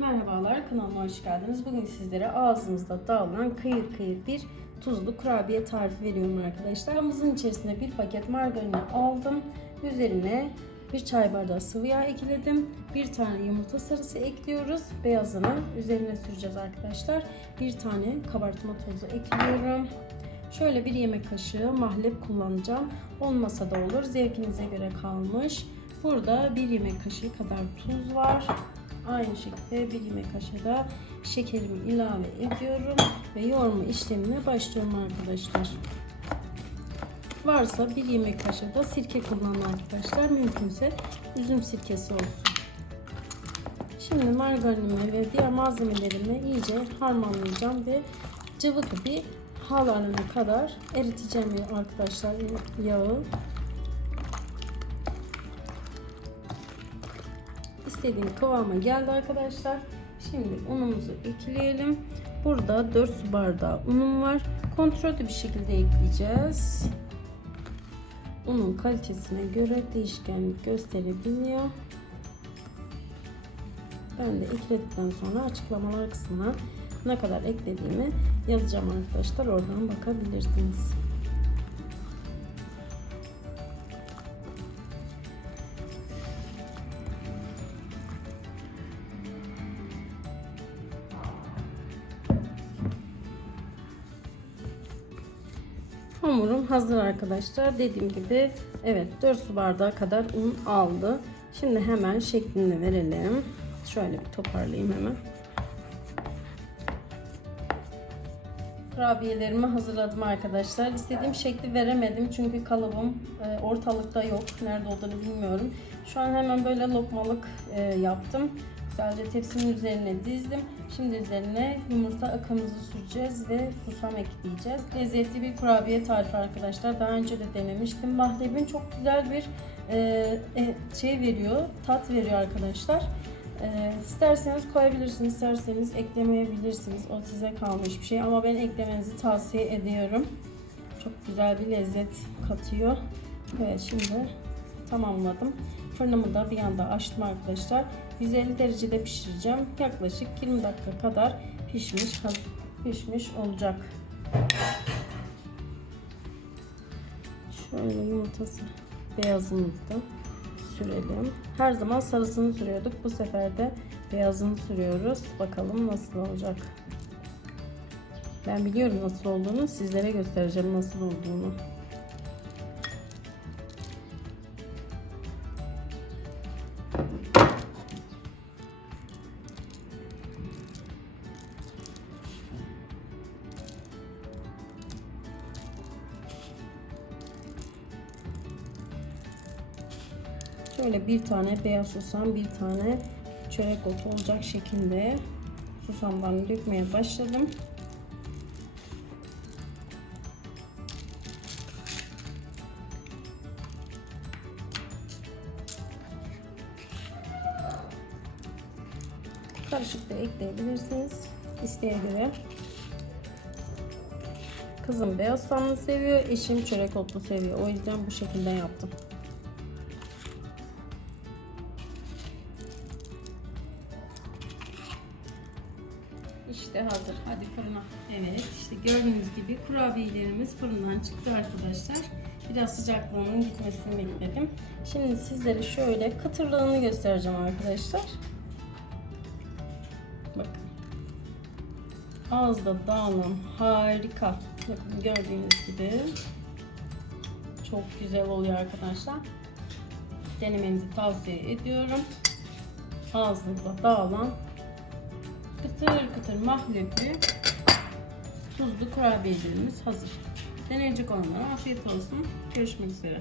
Merhabalar kanalıma hoş geldiniz. Bugün sizlere ağzınızda dağılan kıyır kıyır bir tuzlu kurabiye tarifi veriyorum arkadaşlar. Hamurun içerisine bir paket margarini aldım. Üzerine bir çay bardağı sıvı yağ ekledim. Bir tane yumurta sarısı ekliyoruz. Beyazını üzerine süreceğiz arkadaşlar. Bir tane kabartma tozu ekliyorum. Şöyle bir yemek kaşığı mahlep kullanacağım. Olmasa da olur. Zevkinize göre kalmış. Burada bir yemek kaşığı kadar tuz var. Aynı şekilde bir yemek kaşığı da şekerimi ilave ediyorum ve yoğurma işlemine başlıyorum arkadaşlar. Varsa bir yemek kaşığı da sirke kullanın arkadaşlar. Mümkünse üzüm sirkesi olsun. Şimdi margarinimi ve diğer malzemelerimi iyice harmanlayacağım ve cıvık bir hal haline kadar eriteceğim arkadaşlar yağı. İstediğim kıvama geldi arkadaşlar. Şimdi unumuzu ekleyelim. Burada 4 su bardağı unum var. Kontrollü bir şekilde ekleyeceğiz. Unun kalitesine göre değişkenlik gösterebiliyor. Ben de ekledikten sonra açıklamalar kısmına ne kadar eklediğimi yazacağım arkadaşlar. Oradan bakabilirsiniz. Hamurum hazır arkadaşlar. Dediğim gibi evet 4 su bardağı kadar un aldı. Şimdi hemen şeklini verelim. Şöyle bir toparlayayım hemen. Kurabiyelerimi hazırladım arkadaşlar. İstediğim şekli veremedim çünkü kalıbım e, ortalıkta yok. Nerede olduğunu bilmiyorum. Şu an hemen böyle lokmalık e, yaptım. Sadece tepsinin üzerine dizdim. Şimdi üzerine yumurta akımızı süreceğiz ve susam ekleyeceğiz. Lezzetli bir kurabiye tarifi arkadaşlar. Daha önce de denemiştim. Mahlebin çok güzel bir e, e, şey veriyor, tat veriyor arkadaşlar. E, isterseniz koyabilirsiniz, isterseniz eklemeyebilirsiniz. O size kalmış bir şey ama ben eklemenizi tavsiye ediyorum. Çok güzel bir lezzet katıyor. Evet şimdi tamamladım. Fırınımı da bir yanda açtım arkadaşlar. 150 derecede pişireceğim. Yaklaşık 20 dakika kadar pişmiş pişmiş olacak. Şöyle yumurtası beyazını da sürelim. Her zaman sarısını sürüyorduk. Bu sefer de beyazını sürüyoruz. Bakalım nasıl olacak. Ben biliyorum nasıl olduğunu. Sizlere göstereceğim nasıl olduğunu. Şöyle bir tane beyaz susam, bir tane çörek otu olacak şekilde susamdan dökmeye başladım. Karışık da ekleyebilirsiniz isteğe göre. Kızım beyaz soğanlı seviyor, eşim çörek otlu seviyor. O yüzden bu şekilde yaptım. İşte hazır. Hadi fırına. Evet işte gördüğünüz gibi kurabiyelerimiz fırından çıktı arkadaşlar. Biraz sıcaklığının gitmesini bekledim. Şimdi sizlere şöyle kıtırlığını göstereceğim arkadaşlar. Bakın. Ağızda dağılan harika. Bakın gördüğünüz gibi. Çok güzel oluyor arkadaşlar. Denemenizi tavsiye ediyorum. Ağzınızda dağılan kıtır kıtır mahlepli tuzlu kurabiyelerimiz hazır. Deneyecek olanlara afiyet olsun. Görüşmek üzere.